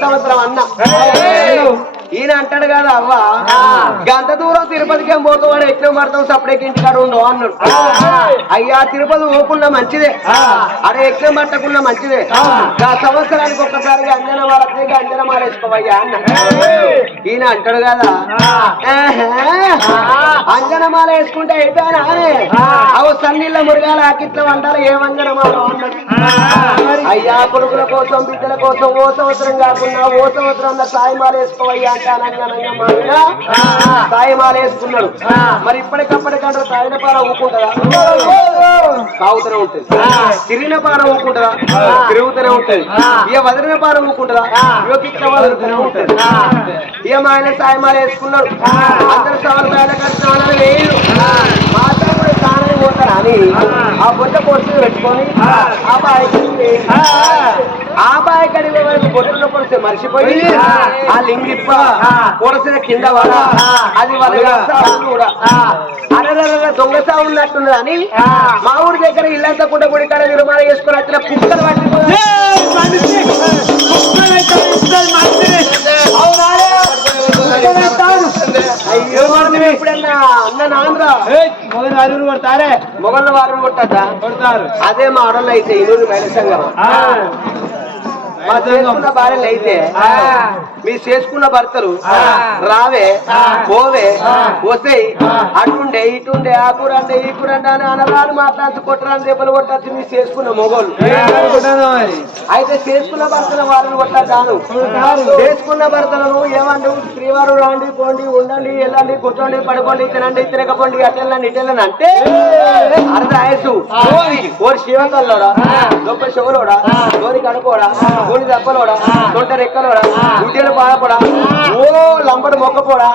సంవత్సరం అన్న. ఈయన అంటాడు కదా అవ్వ గంత దూరం తిరుపతికి ఏం పోతావాడు ఎట్లా పడతాం సపరేట్ ఇంటికాడ ఉండవు అన్నాడు. అయ్యా తిరుపతి పోకుండా మంచిదే. అడే ఎక్కిన పట్టకుండా మంచిదే. ఆ. సంవత్సరానికి ఒక్కసారిగా అంజన వాళ్ళకి అంజన మారేసుకోవయ్యా అన్న. ఈయన అంటాడు కదా అంజనమాల వేసుకుంటే అయిపోయానా? అవు సన్నీళ్ళ మురుగాల ఆకిట్ల వండాలి ఏ అంజనమాల అన్నాడు. అయ్యా కొడుకుల కోసం బిడ్డల కోసం ఓ సంవత్సరం కాకుండా ఓ సంవత్సరం సాయిమాల వేసుకోవయ్యా అంటానంగా సాయిమాల వేసుకున్నాడు. మరి ఇప్పటికప్పటికంటే తాగిన పార ఊకుంటుందా? తాగుతూనే ఉంటుంది. తిరిగిన పార ఊకుంటుందా? తిరుగుతూనే ఉంటుంది. ఇక వదిలిన పార ఊకుంటుందా? యోగిట్ల వదులుతూనే ఉంటుంది. ఇక మా ఆయన సాయిమాల వేసుకున్నాడు. అందరు సవాలు వేల కష్టాలు వేయలు మాత్రం కూడా స్నానానికి పోతారా అని ఆ. బొట్ట పొడుచు పెట్టుకొని ఆ. బాయికి ఆ బాయి కడిగి బొట్టలో పొడిస్తే మర్చిపోయి? ఆ లింగిప్ప పొడసిన కింద వాడ అది వాళ్ళ కూడా. అరరర దొంగ సాగు ఉన్నట్టున్నది అని? మా ఊరి దగ్గర ఇల్లంతా కూడా గుడి కాడ నిర్మాణం చేసుకుని వచ్చిన కుక్కలు పట్టుకోవాలి మొగలు అరువులు కొడతారే? మొగళ్ళ వారిని కొట్టద్దా? కొడతారు. అదే మా ఆడల్లో అయితే ఇనూరు మైల సంఘం మా చేసుకున్న భార్యలు అయితే మీ చేసుకున్న భర్తలు రావే పోవే వస్తాయి. అటుండే ఇటుండే ఆ కూర అంటే ఈ కూర అంటే అని అనరాని మాట్లాడుతూ కొట్టరాని దెబ్బలు కొట్టచ్చు మీ చేసుకున్న మొగోళ్ళు. అయితే చేసుకున్న భర్తల వారిని కొట్టాను చేసుకున్న భర్తలను ఏమండు? శ్రీవారు రాండి పోండి ఉండండి వెళ్ళండి కూర్చోండి పడుకోండి తినండి తిరగపోండి అటెళ్ళండి ఇటెళ్ళండి అంటే అర్ధ ఆయసు. ఓరి శివకల్లోడా గొప్ప శివలోడా? గోరి కడుకోడా గోని దప్పలోడా తొంట రెక్కలోడా? గుడ్డెలు బాధపడా ఓ లంబడు మొక్కపోడా?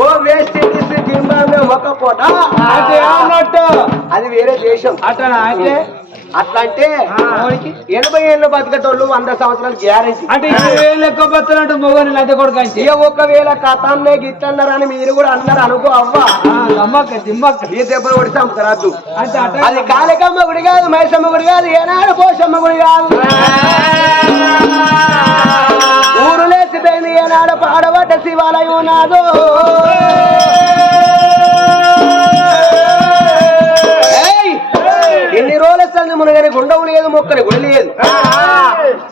ఓ వేస్ట్ ఇండీస్ జింబాబే మొక్కపోడా? అంటే అది వేరే దేశం. అట్లా అంటే అట్లా అంటే? ఎనభై ఏళ్ళు బతికేటోళ్ళు వంద సంవత్సరాలు గ్యారెంటీ. అంటే లెక్క బతులంటూ మొగని లంచ కొడుకు అంటే ఒకవేళ కథాన్నే గిట్టన్నారని మీరు కూడా అన్నారు అనుకో అవ్వ. నమ్మక్క దిమ్మక్క ఈ దెబ్బలు కొడితే అట్లా అది కాళికమ్మ గుడి కాదు మైసమ్మ గుడి కాదు ఏనాడు పోషమ్మ గుడి కాదు. ఏనాడు పాడబడ్డ శివాలయం నాదో. ఏయ్! ఎన్ని రోజుల మునగని? గుండవు లేదు మొక్కని గుడి లేదు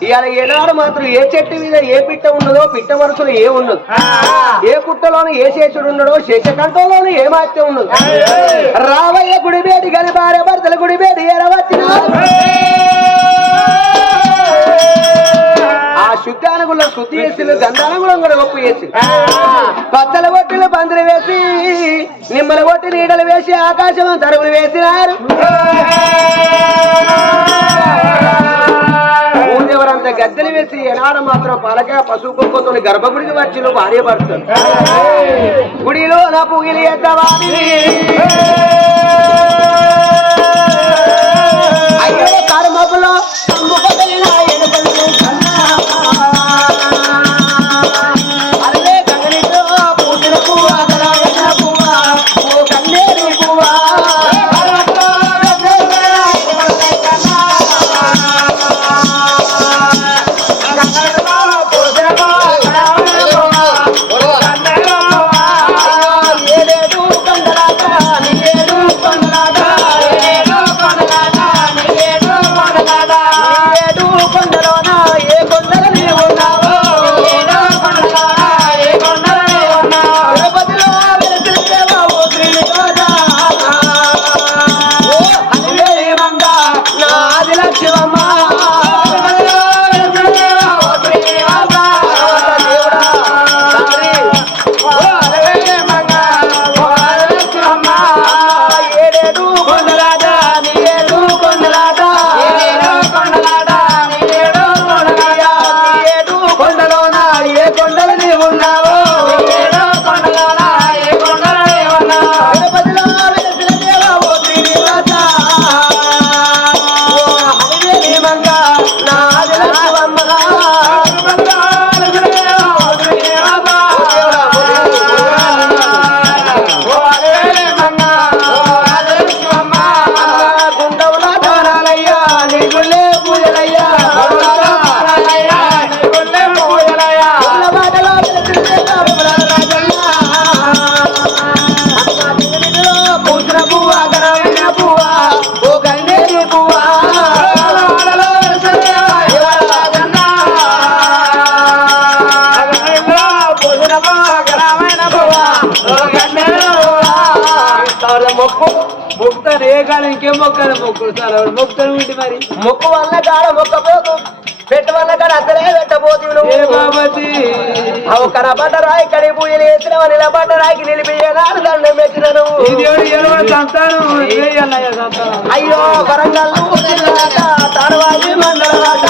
ఇవాళ ఏనాడు మాత్రం ఏ చెట్టు మీద ఏ పిట్ట ఉన్నదో పిట్ట మనసులో ఏ ఉన్నదో? ఏ పుట్టలోను ఏ శేషుడు ఉన్నాడో శేషకంఠంలోను ఏ మాత్యం ఉన్నదో? రావయ్య గుడిబేటి గని భార్య భర్తల గుడిబేటి ఎరవచ్చిన ఆ శుద్ధానుగులో శుద్ధి చేసి గంధానుగులం కూడా గొప్ప చేసి. పచ్చల ఒట్టిలో పందిరి వేసి నిమ్మల ఒట్టి నీడలు వేసి ఆకాశం తరువులు వేసినారు. ఊరేవరంతా గద్దెలు వేసి ఎనాడ మాత్రం పలక పశువు కుక్కతో గర్భగుడికి వచ్చిన భార్య భర్తలు. గుడిలో నా పుగిలి ఎద్దవాడి అయ్యో కర్మపులో ఎనుకలు ఇంకేం మొక్కాను ఏంటి మరి? మొక్కు వల్ల కాడ మొక్కపోతు పెట్ట వల్ల కాడ అసలే పెట్టబోతు బాబతి? అవు కనబడ్డ రాయి కడి పూజలు వేసిన నిలబడ్డ రాయికి నిలిపినాడు దండం పెట్టిన నువ్వు. సంతానం అయ్యో వరంగల్ తడవాలి మండలవాట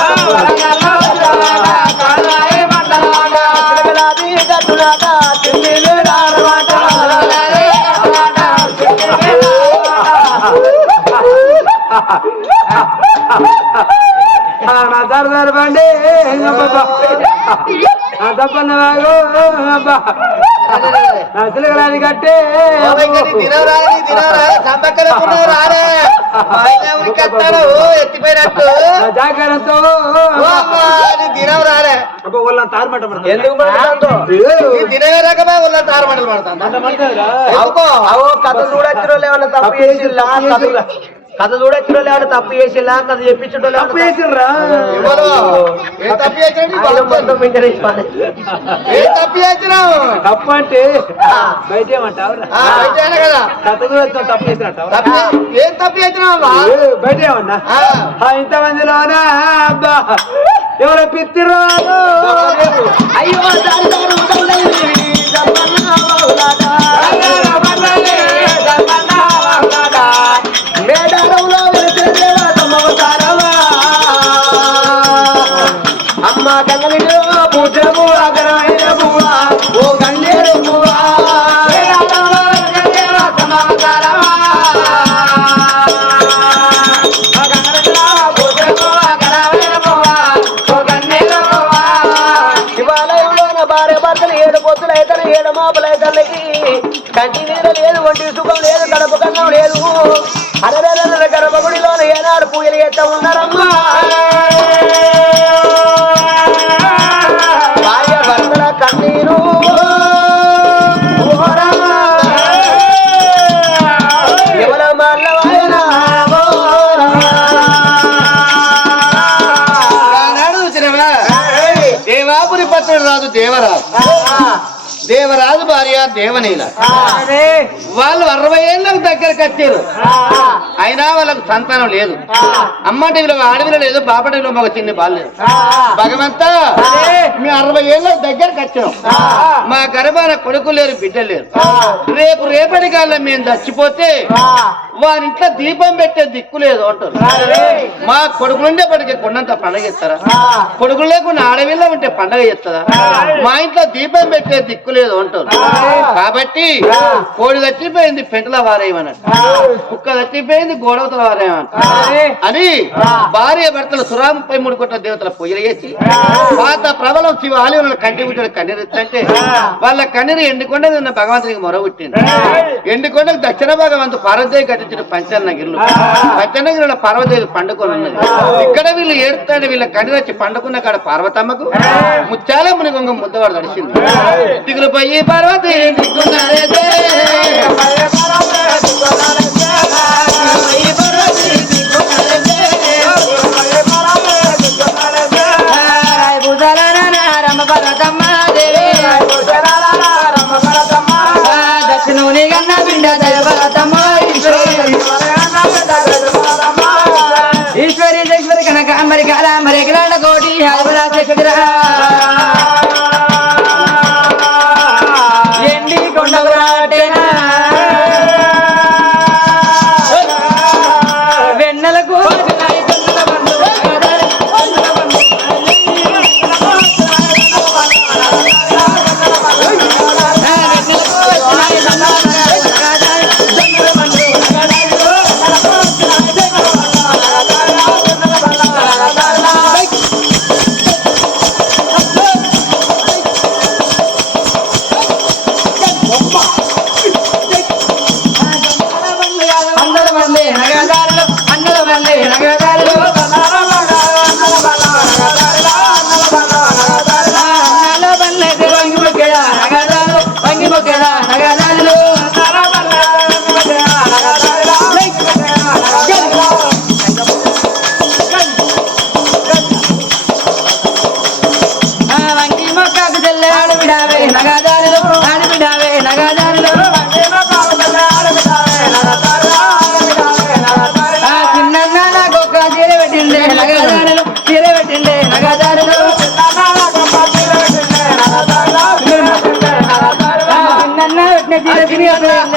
చిలకలాది దరదారు బండి. నా తప్పన్న బాగు అబ్బా. నా చిలకరాది కట్టే జాగ్రత్తతో తారమంటలు పడతాను కథ చూడొచ్చిన కథ- చూడొచ్చిన ఏమన్నా తప్పు చేసిల్లా కథ చెప్పించడం తప్పు చేసిండ్రా ఎవరు? ఏ తప్పు చేసినాడు ఈ బాబు? ఏ తప్పు చేసినావు? తప్పు అంటే బయట ఏమంటావు కథ దూరంతో తప్పు చేసినట్టు తప్పు ఏం తప్పు చేసినావు? బయట ఏమన్నా ఇంతమందిలోనా? అబ్బా! ఎవరో పిత్తిరాదు అయ్యో అయితే కంటి నీడ లేదు ఒంటి సుఖం లేదు కడప కన్నం లేదు. అరవేల గర్భగుడిలోన ఏనాడు పూజలు ఎత్త ఉన్నారమ్మా. భార్య భర్తల కన్నీరు. ఓరమ్మా. ఎవల మల్లవాయన ఆనాడు చూసినావా? దేవాపురి పత్రుడు రాజు దేవరాజు. దేవరాజు భార్య దేవనీల. వాళ్ళు అరవై ఏళ్ళకు దగ్గరకు వచ్చారు. అయినా వాళ్ళకు సంతానం లేదు. అమ్మటి విలువ ఆడవిలో లేదు బాపటి విలువ ఒక చిన్న బాలు లేదు. భగవంతా మీ అరవై ఏళ్ళకు దగ్గరకు వచ్చాం. మా గర్భాన కొడుకు లేరు బిడ్డలు లేరు. రేపు రేపటి కాలం మేము చచ్చిపోతే వారి ఇంట్లో దీపం పెట్టే దిక్కు లేదు అంటారు మా కొడుకు నుండే పడికి కొండంత పండగ ఇస్తారా? కొడుకు లేకుండా ఆడవిలో ఉంటే పండగ చేస్తారా? మా ఇంట్లో దీపం పెట్టే దిక్కు లేదు అంటారు. కాబట్టి కోడి చచ్చిపోయింది పెంటల వారేయమన్నట్టు కుక్క చచ్చిపోయింది గోడవతల వారేయమన్నట్టు అని భార్య భర్తలు సురా ముప్పై మూడు కోట్ల దేవతల పూజలు చేసి పాత ప్రబలం శివ ఆలయంలో కంటి పుట్టిన కన్నీరిస్తుంటే వాళ్ళ కన్నీరు ఎండుకొండ ఉన్న భగవంతునికి మొరబుట్టింది. ఎండుకొండకు దక్షిణ భగవంతు పార్వదేవి కట్టించిన పంచన్నగిరులు పంచన్నగిరిలో పార్వదేవి పండుకొని ఉన్నది. ఇక్కడ వీళ్ళు ఏడుతాడు వీళ్ళ కన్నీరు వచ్చి పండుకున్న కాడ పార్వతమ్మకు ముత్యాల మునిగొంగ ముద్దవాడు తడిసింది దిగులు పోయి పర్వతి దిక్కున్నారే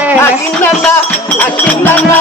తిరిగి చిన్న చిన్న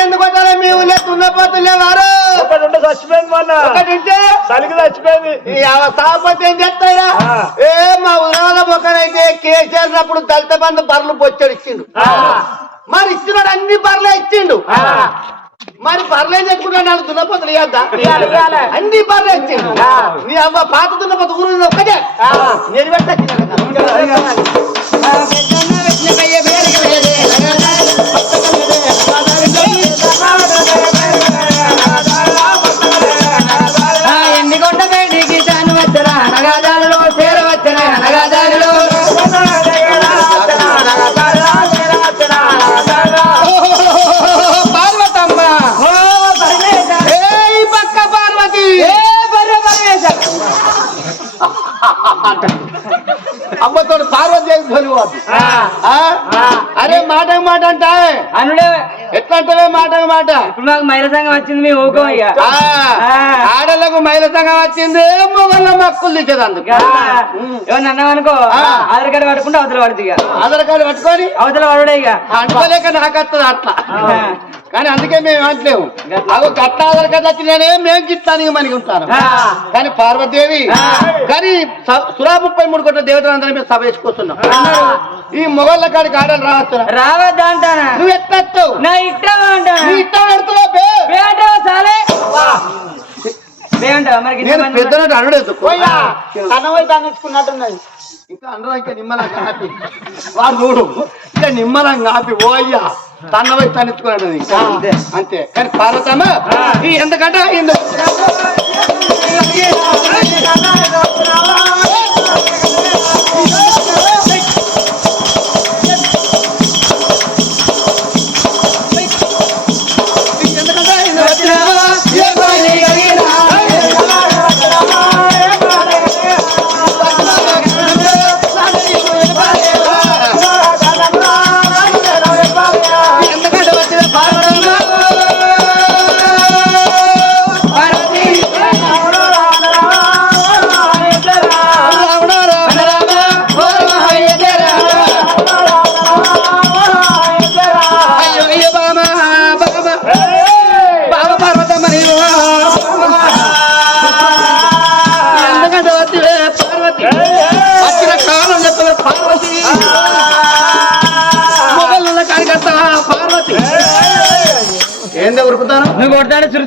ఎందుకు కొట్టాలి? మీ ఊళ్ళో తున్నపోతులే వారు! ఒకటి ఉంటే చచ్చిపోయింది మొన్న. ఒకటి ఉంటే చలికి చచ్చిపోయింది ఏం మా కేసీఆర్ అప్పుడు దళిత బంధు బర్రెలు బొచ్చాడు ఇచ్చిండు మరి ఇచ్చినాడు అన్ని బర్రెలే ఇచ్చిండు. మరి బర్రెలు ఏం చెప్పుకున్నాడు నాలుగు దున్నపోతులు ఇవ్వద్దా అన్ని బర్రెలు ఇచ్చిండు. నీ అవ్వ పాత దున్నపోతు ఊరు ఒక్కటే. నిలబెట్ట ఎండికొండ అమ్మతో పార్వతి చేసుకొని అరే మాట మాట అంటే? అనుడే ఎట్లా అంటావే మాట? మాట ఇప్పుడు మాకు మహిళ సంఘం వచ్చింది మీ ఊకం ఆడలకు మహిళ సంఘం వచ్చింది మొగళ్ళ మక్కులు తెచ్చేది అందుకు. ఏమన్నా అనుకో. ఆధార్ కార్డు పట్టుకుంటే అవతల పడుతుంది ఆధార్ కార్డు పట్టుకొని? అవతల పడుడే ఇక. అనుకోలేక నాకు వస్తుంది అట్లా. కానీ అందుకే మేము అంటలేము. అవి కార్డు వచ్చినానే మేము గిట్టానికి మనకి ఉంటాను. కానీ పార్వతీదేవి. కానీ సురా ముప్పై మూడు కోట్ల దేవతలందరం మేము సభ వేసుకొస్తున్నాం ఈ మొగళ్ళ కాడికి ఆడలు రావచ్చు రావద్దా అంటానా నువ్వు వస్తావు? నా ఇష్టం అంటానా? ఇష్టం నడుతున్నావు నేను పెద్దనట్టు అనలేదు కన్నవై తంగించుకున్నట్టున్నది ఇంకా అందరూ ఇంకా నిమ్మలంగా ఆపి వాడు చూడు ఇంకా నిమ్మలంగా ఆపి ఓ అయ్యా తన్నవై తనెత్తుకున్నాడు అంతే అంతే కానీ పార్వతమ్మ ఈ ఎందుకంటే ఎందుకు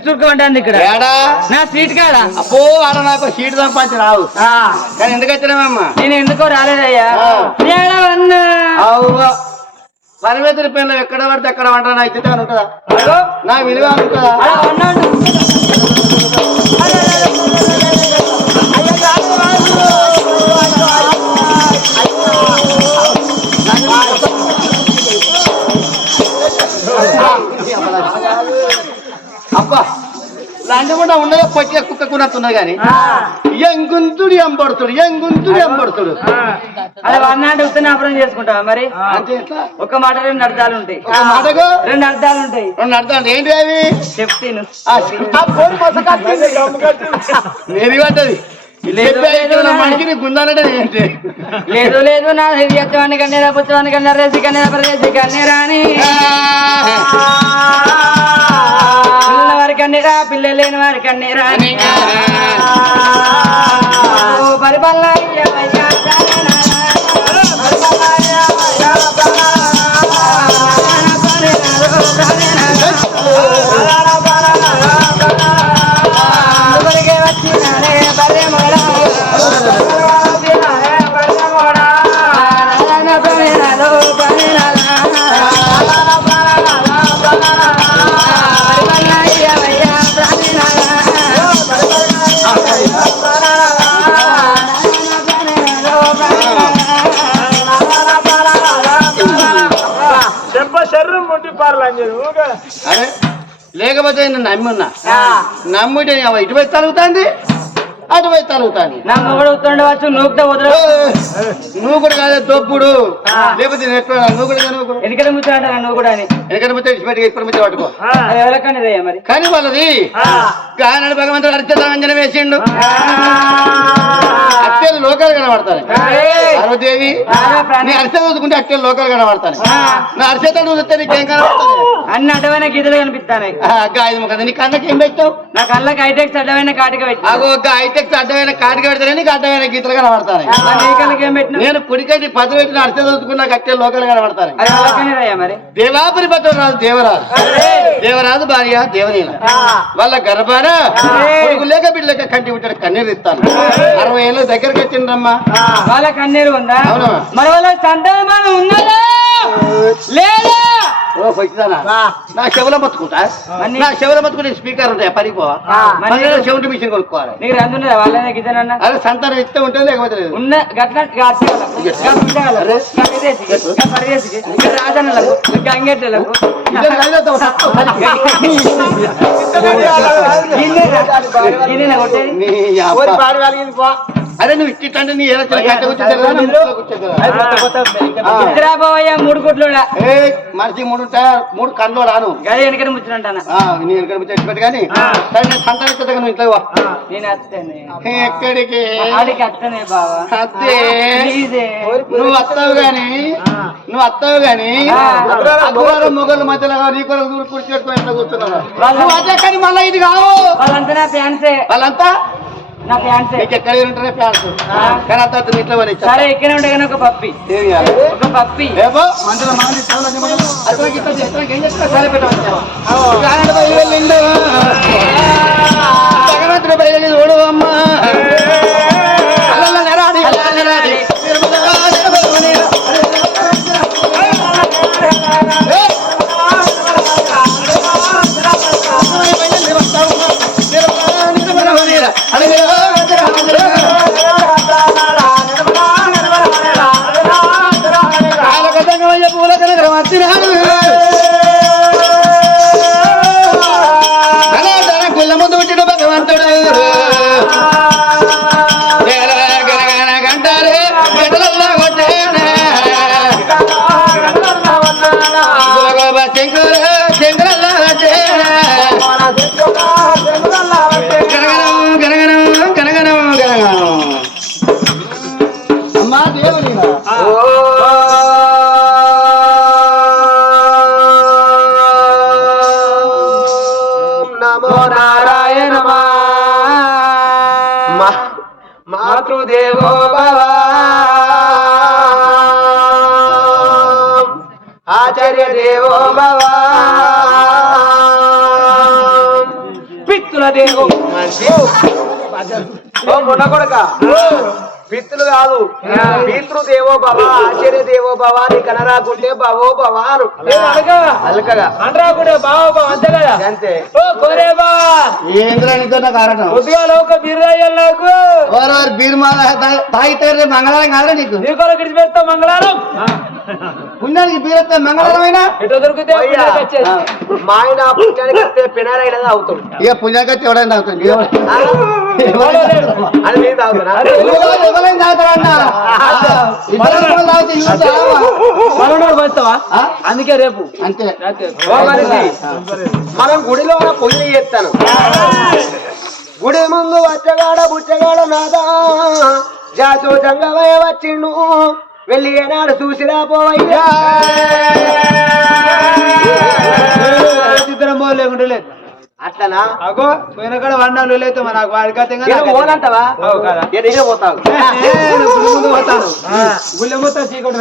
కొడతాడు చురుకు చురుకు అంటాను ఇక్కడ నా సీట్ కాడా అప్పో ఆడ నాకు సీటు సంపాదించి రావు కానీ ఎందుకు వచ్చినామమ్మా నేను ఎందుకో రాలేదయ్యా పరిమితుల పిల్లలు ఎక్కడ పడితే ఎక్కడ వంట నా ఇచ్చితే అని ఉంటుందా నా విలువ ఉంటుందా అబ్బా లాంటి కూడా ఉండగా పొట్టి కుక్క కున్నట్టున్నది కానీ. ఎంగుంతుడు ఎంబడుతుడు ఎంగుంతుడు ఎంబడుతుడు అలా వన్నాడు ఉత్తనే అప్పుడం చేసుకుంటావా మరి? అంతే ఒక మాట రెండు అర్థాలు ఉంటాయి. ఒక మాటకు? రెండు అర్థాలు ఉంటాయి. రెండు అర్థం ఏంటి అవి? చెప్తాను. పడ్డది. లేదు, లేదు, నా- కన్నీరా పుచ్చవాన్ని కన్నీరా రేసి కన్నీరా ప్రదేశి కన్నీరా అని. వరకు కన్నీరా పిల్లలు లేని వారి కన్నీరా ఓ పరిపాలన అరే లేకపోతే నేను నమ్మున్నా? నమ్ముంటే ఇటువైపు తరుగుతాంది అటువైపు తరుగుతాంది. నా మొగడు ఉండవచ్చు నూకుతా వదలు నువ్వు కూడా కాదే తొప్పుడు. లేకపోతే నేను ఎట్లా? నువ్వు కూడా నువ్వు కూడా ఎందుకంటే ముచ్చాడ నువ్వు కూడా అని. ఎందుకంటే ముచ్చట ఇచ్చిపెట్టి ఇప్పుడు ముచ్చట పట్టుకో. అది ఎవరికని రయ్యా మరి? కానీ వాళ్ళది. గానాడు భగవంతుడు అర్చన అంజన వేసిండు. అట్టేలు లోకాలు కనబడతాను పార్వదేవి నీ అర్చన చూసుకుంటే అట్టేలు లోకాలు కనబడతాను నా అర్చత చూస్తే నీకేం కనబడుతుంది? అన్ని అడ్డమైన గీతలు కనిపిస్తాయి గాయము కదా నీ కళ్ళకి ఏం పెట్టావు? నా కళ్ళకి హైటెక్స్ అడ్డమైన కాటిక పెట్టి హైటెక్స్ అడ్డమైన కాటికి పెడితేనే నీకు అడ్డమైన గీతలు కనబడతాను నేను కుడికైతే పది పెట్టిన అర్చన చూసుకున్న కట్టే లోకాలు కనబడతాను దేవాపురి పత్రం రాదు దేవరాజు. దేవరాజు భార్య దేవనీల. వాళ్ళ గర్భాన కొడుకు లేక బిడ్డ లేక కంటి పుట్టాడు కన్నీరు ఇస్తాను అరవై ఏళ్ళ దగ్గరకు వచ్చిండ్రమ్మా. వాళ్ళ కన్నీరు ఉందా? అవును. మరి వాళ్ళ సంతానం ఉన్నదా? లేదా? ఓ వచ్చిదానా నా చెవుల అన్ని- నా చెవుల మత్తుకుంటే స్పీకర్ ఉంటాయి పడిపోవా చెవుంటి మిషన్ కొనుక్కోవాలి. నీకు రందు ఉన్నదా? వాళ్ళ గీతనన్నా అదే సంతానం ఇస్తే ఉంటుంది లేకపోతే లేదు. ఉన్న గట్ల రాజన్నలకు గంగెట్లకు ఇద్దరు అరే నువ్వు ఇట్టింటే నీ ఎలా నిద్రాపోయా మూడు కోట్లు ఏ మనిషి మూడు మూడు కళ్ళు రాను. గది వెనకని ముచ్చినంటాన ఆ, నీ వెనకాల ముచ్చట పెట్టి కానీ సరే నేను నువ్వు ఇంట్లో వా. నేను వస్తాను ఎక్కడికి? బావా. అత్తే. నువ్వు వస్తావు గాని నువ్వు వస్తావు గాని అగ్రవారం మొగలు మధ్యలో నీ కొరకు దూరం కూర్చి పెట్టుకొని ఎట్లా కూర్చున్నావు? మళ్ళీ ఇది కావు. వాళ్ళంతా నా ఫ్యాన్సే. వాళ్ళంతా నా ఫ్యాన్సే నీకు ఎక్కడ ఉంటేనే ఫ్యాన్స్ కానీ అంత అతను ఇంట్లో ఇచ్చా. సరే ఎక్కడే ఉంటే కానీ ఒక పప్పి? ఒక పప్పి. ఏమో? మందులో మంది ¡Vamos, నారాయణ మాతృదేవో భవ. ఆచార్య దేవో భవ. పిత్తుల దేవో ఓ మొన్న కొడక. పిత్తులు కాదు. పితృ దేవో భవ ఆచార్య దేవో భవ నీ కనరాకుంటే భవో భవ అను అలకగా అంటరా కూడా బావ బావ అంతే కదా? అంతే. ఓ కోరే బా ఏంద్రానితో కారణం. కొద్దిగా ఒక బిర్రాయ్యాలి నాకు. ఓరోరు బీర్మాల తాగితే రేపు మంగళవారం నీకు. నీ కొరకు ఇడిచి పెడతాం మంగళవారం పుణ్యానికి బీరత్తే మంగళవారమైనా ఎటు దొరికితే. మా ఆయన పుట్టానికి వస్తే అవుతాడు ఇక పుణ్యాకత్తి ఎవడైనా తాగుతుంది అని నేను అందుకే రేపు అంతే మనం గుడిలో పొయ్యి చేస్తాను గుడి ముందు వచ్చగాడ బుచ్చగాడ నాదా జాతో జంగవయ వచ్చిండు వెళ్ళి ఏనాడు చూసిరా పోవయ్యా ఇద్దరం పోలే లేకుండా లేదు అట్లనా అగో పోయిన కాడ వండాలు నాకు పోతాను గుళ్ళె మొత్తం చీకటి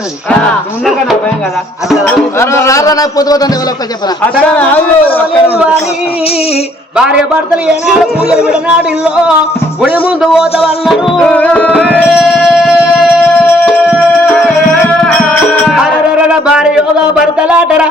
నాకు భయం కదా నాకు పోతుంది చెప్పరా. భార్య భర్తలు ఏనాడు పూజలు విడనాడిల్లో గుడి ముందు పోతావన్నారు భార్య యోగా భర్తలాటరా